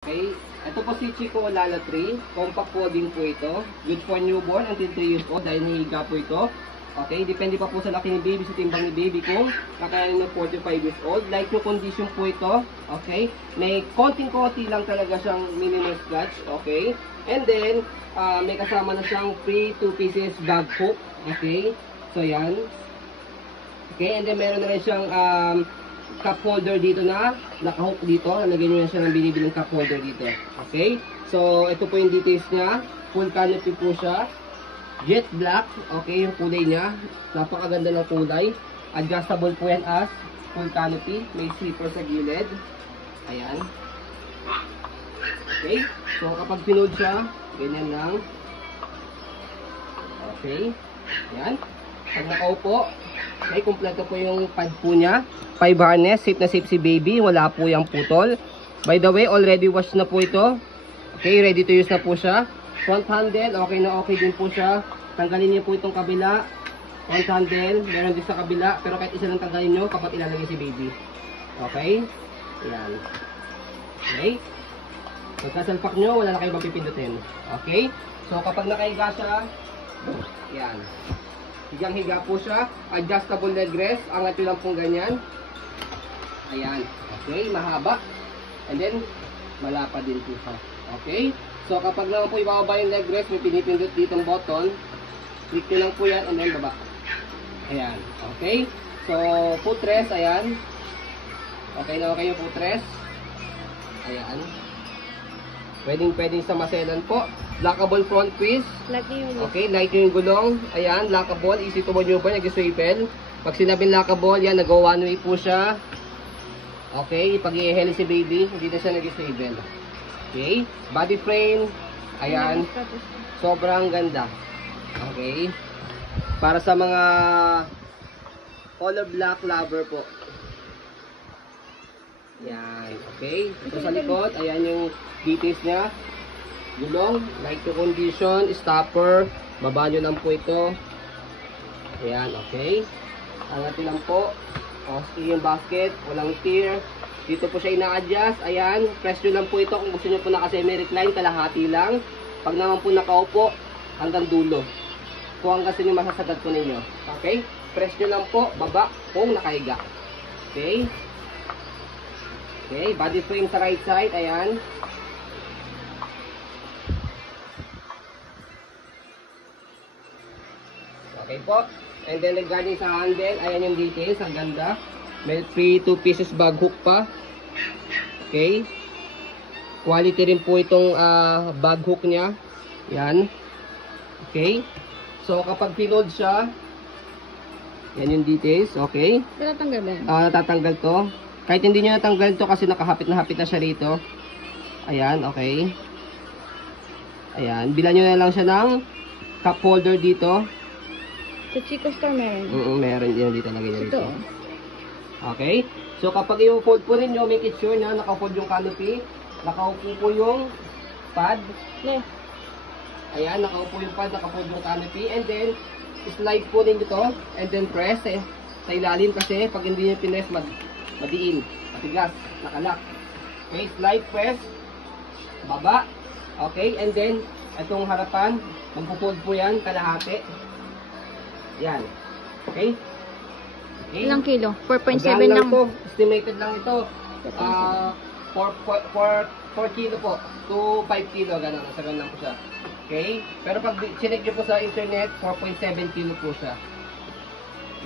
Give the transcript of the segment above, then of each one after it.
Okay, ito po si Chico Lala 3. Compact folding po ito. Good for newborn until 3 years old dahil nahiga po ito. Okay, depende pa po sa laki ni baby, sa timbang ni baby kung kakayanin ng 45 years old. Like yung condition po ito. Okay, may konting-konti lang talaga siyang minimal scratch. Okay, and then may kasama na siyang free 2 pieces bag hook. Okay, so yan. Okay, and then meron na rin siyang cup holder dito na nakahook dito. Nalagyan nyo na siya ng binibilang cup holder dito. Okay? So, ito po yung details niya. Full canopy po siya. Jet black. Okay, yung kulay niya. Napakaganda ng kulay. Adjustable po yan as full canopy. May zipper sa gilid. Ayan. Okay? So, kapag pinold siya, ganyan lang. Okay? Ayan. Pag nakaupo, may kumpleto po yung pad po niya. 5 harness, safe na safe si baby. Wala po yung putol. By the way, already washed na po ito. Okay, ready to use na po siya. Front handle, okay na okay din po siya. Tanggalin niyo po itong kabila. Front handle, meron din sa kabila. Pero kahit isa lang tanggalin niyo kapag ilalagay si baby. Okay? Ayan. Okay? Pagkasalpak nyo, wala na kayo mapipindutin. Okay? So, kapag nakahiga siya, ayan. Higang-higa po siya. Adjustable leg rest. Angat nyo lang pong ganyan. Ayan. Okay, mahaba. And then, malapad din po siya. Okay? So, kapag naman po ibababa yung leg rest, may pinipindot ditong button. Click nyo lang po yan and then baba. Ayan. Okay? So, footrest. Ayan. Okay na okay yung footrest. Ayan. Pwedeng sa maselan po. Lockable front twist. Okay, light yung gulong. Ayan, lockable. Easy to maneuver. Nag-swivel. Pag sinabing lockable, yan, nag-one way po siya. Okay, pag i-heli si baby, hindi na siya nag-swivel. Okay, body frame. Ayan, sobrang ganda. Okay, para sa mga color black lover po. Yan, okay. Ito sa likod, ayan yung details niya. Gulong, light to condition, stopper, baba nyo lang po ito. Ayan, okay. Angatin lang po. O, yung basket, walang tear. Dito po siya ina-adjust. Ayan, press nyo lang po ito kung gusto nyo po naka-semi-recline, kalahati lang. Pag naman po nakaupo, hanggang dulo. Kung hanggang sino masasagad po ninyo. Okay? Press nyo lang po, baba, kung nakahiga. Okay? Okay, body frame sa right side, ayan. Okay po. And then regarding sa handle, ayan yung details, ang ganda. May free 2 pieces bag hook pa. Okay. Quality rin po itong bag hook niya. Yan. Okay. So kapag pinold siya, yan yung details, okay. Tatanggal ba yan? Natatanggal to. Kahit hindi nyo natanggal to kasi nakahapit na siya rito. Ayan, okay. Ayan, bilan nyo na lang siya ng cup holder dito. Sa Chico Store meron. Meron din dito lagay niya Ito. dito. Okay. So kapag i-fold po rin nyo, make it sure na naka-fold yung canopy. Nakaupo po yung pad. Left. Ayan, nakaupo yung pad, naka-fold yung canopy. And then, slide po rin ito. And then press sa ilalim kasi pag hindi nyo piness, madiin, matigas, nakalak. Okay, slide, press, baba. Okay, and then, itong harapan, magpo-fold po yan, kalahati. Yan. Okay? Okay. Ilang kilo? 4.7 Magkano lang. To. Estimated lang ito. 4 kilo po. To 5 kilo. Ganun. Nasa ganun lang po siya. Okay? Pero pag chinek nyo po sa internet, 4.7 kilo po siya.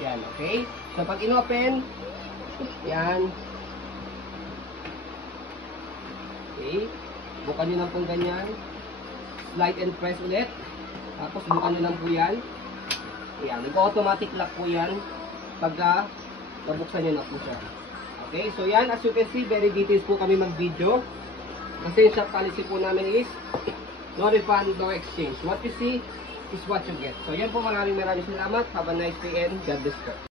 Yan. Okay? So pag inopen, yan. Okay? Bukan nyo lang po ganyan. Slide and press ulit. Tapos bukan nyo lang po yan. Ayan, nag-automatic lock po yan pagka nabuksan nyo na po siya. Okay, so yan, as you can see, very details po kami mag-video. Kasi yung shop policy po namin is no refund, no exchange. What you see is what you get. So yan po, maraming salamat. Have a nice day and God bless you.